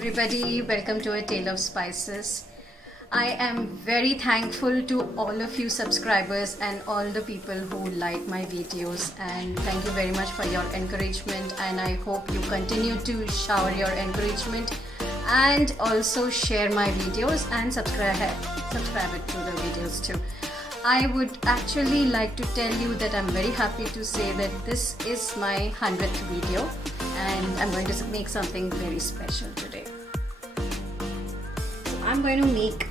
everybody, welcome to A Tale of Spices. I am very thankful to all of you subscribers and all the people who like my videos, and thank you very much for your encouragement, and I hope you continue to shower your encouragement and also share my videos and subscribe it to the videos too. I would actually like to tell you that I'm very happy to say that this is my 100th video and I'm going to make something very special today. So I'm going to make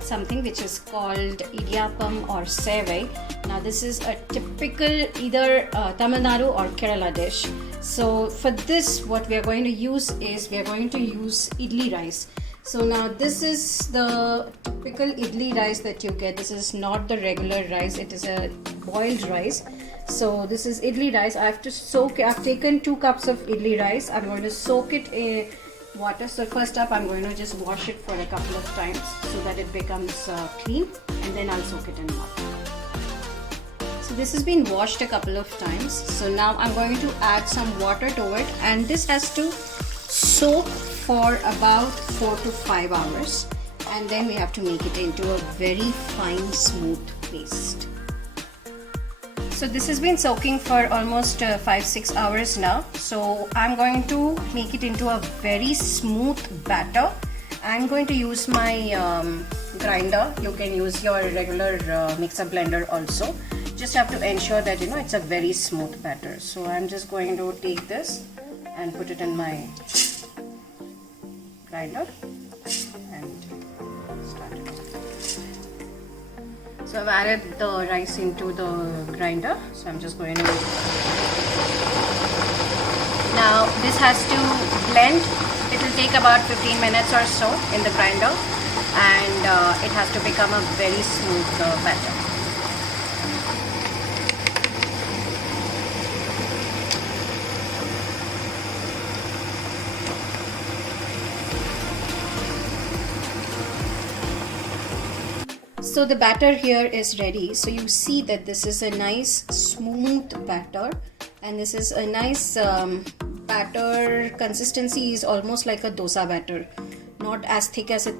something which is called IDIYAPPAM or sevai. Now this is a typical either Tamil Nadu or Kerala dish. So for this what we are going to use is we are going to use idli rice. So now this is the typical idli rice that you get. This is not the regular rice, it is a boiled rice. So this is idli rice. I have to soak it. I've taken 2 cups of idli rice. I'm going to soak it in water. So first up I'm going to just wash it for a couple of times so that it becomes clean, and then I'll soak it in water. So this has been washed a couple of times. So now I'm going to add some water to it, and this has to soak for about 4 to 5 hours, and then we have to make it into a very fine smooth paste. So this has been soaking for almost 5-6 hours now. So I'm going to make it into a very smooth batter. I'm going to use my grinder. You can use your regular mixer blender also. Just have to ensure that it's a very smooth batter. So I'm just going to take this and put it in my grinder and start it. So I've added the rice into the grinder. So I'm just going to. Now this has to blend. It will take about 15 minutes or so in the grinder, and it has to become a very smooth batter. So the batter here is ready. So you see that this is a nice smooth batter, and this is a nice batter consistency is almost like a dosa batter, not as thick as a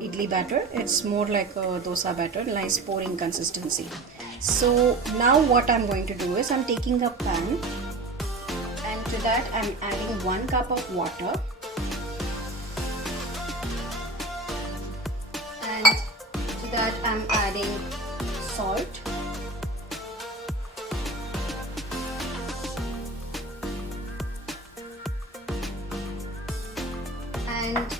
idli batter. It's more like a dosa batter, nice pouring consistency. So now what I'm going to do is I'm taking a pan, and to that I'm adding 1 cup of water, and that I'm adding salt, and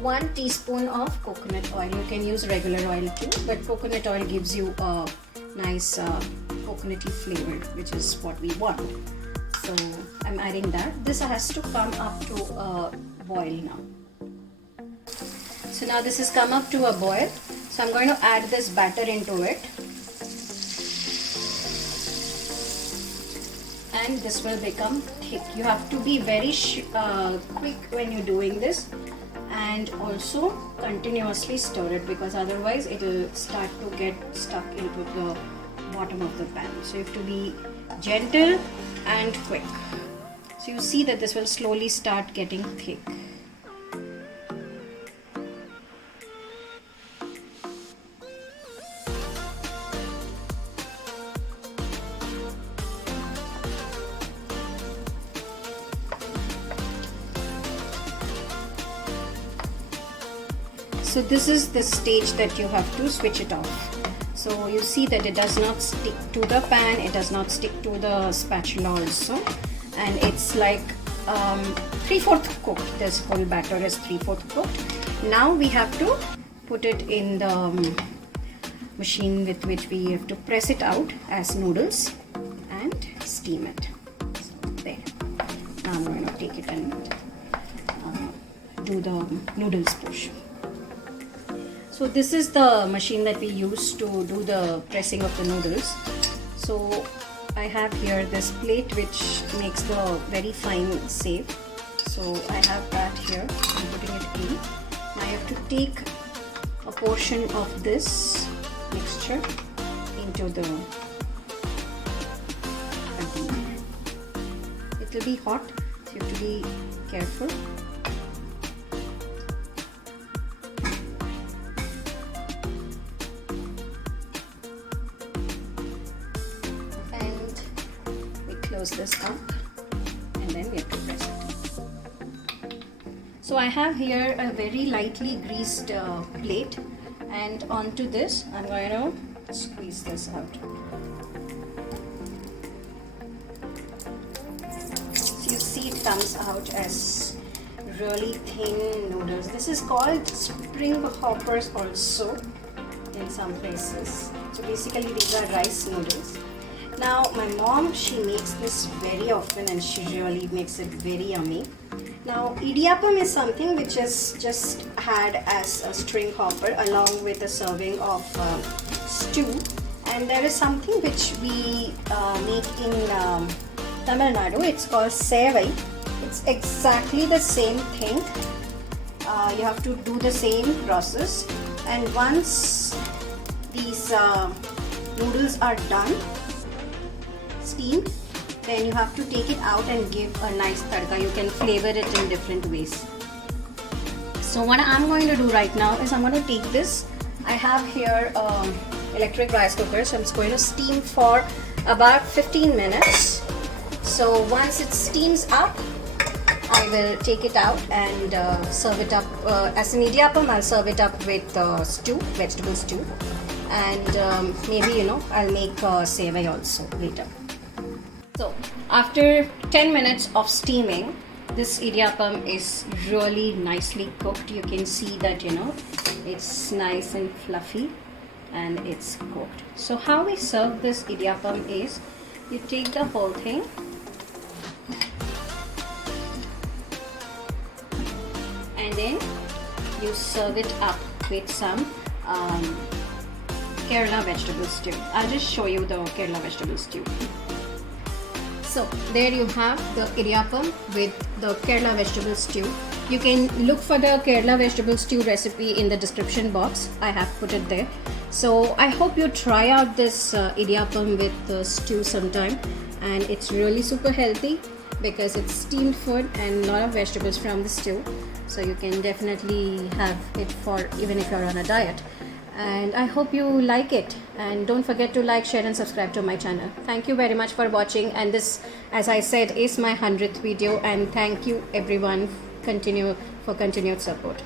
1 teaspoon of coconut oil. You can use regular oil too, but coconut oil gives you a nice coconutty flavor, which is what we want. So I'm adding that. This has to come up to a boil now. So now this has come up to a boil. So I'm going to add this batter into it, and this will become thick. You have to be very quick when you're doing this, and also continuously stir it, because otherwise it will start to get stuck into the bottom of the pan. So you have to be gentle and quick. So you see that this will slowly start getting thick. So this is the stage that you have to switch it off. So you see that it does not stick to the pan, it does not stick to the spatula also, and it's like 3/4 cooked. This whole batter is 3/4 cooked. Now we have to put it in the machine with which we have to press it out as noodles and steam it. So there. Now I'm going to take it and do the noodles portion. So this is the machine that we use to do the pressing of the noodles. So I have here this plate which makes the very fine save. So I have that here. I'm putting it in. Now I have to take a portion of this mixture into the container. It will be hot, so you have to be careful. close this up, and then we have to press it. So I have here a very lightly greased plate, and onto this I'm going to squeeze this out. So you see it comes out as really thin noodles. This is called spring hoppers also in some places. So basically these are rice noodles. Now my mom, she makes this very often and she really makes it very yummy. Now idiyappam is something which is just had as a string hopper along with a serving of stew, and there is something which we make in Tamil Nadu. It's called sevai. It's exactly the same thing. You have to do the same process, and once these noodles are done, steamed, then you have to take it out and give a nice tadka. You can flavor it in different ways. So what I'm going to do right now is I'm going to take this. I have here electric rice cooker, so I'm going to steam for about 15 minutes. So once it steams up, I will take it out and serve it up as an idiyappam. I'll serve it up with stew, vegetable stew, and maybe I'll make sevai also later. So after 10 minutes of steaming, this idiyappam is really nicely cooked. You can see that it's nice and fluffy and it's cooked. So how we serve this idiyappam is, you take the whole thing and then you serve it up with some Kerala vegetable stew. I'll just show you the Kerala vegetable stew. So there you have the idiyappam with the Kerala vegetable stew. You can look for the Kerala vegetable stew recipe in the description box. I have put it there. So I hope you try out this idiyappam with the stew sometime, and it's really super healthy because it's steamed food and a lot of vegetables from the stew. So you can definitely have it for even if you're on a diet. And I hope you like it, and don't forget to like, share and subscribe to my channel. Thank you very much for watching, and this, as I said, is my 100th video, and thank you everyone for continued support.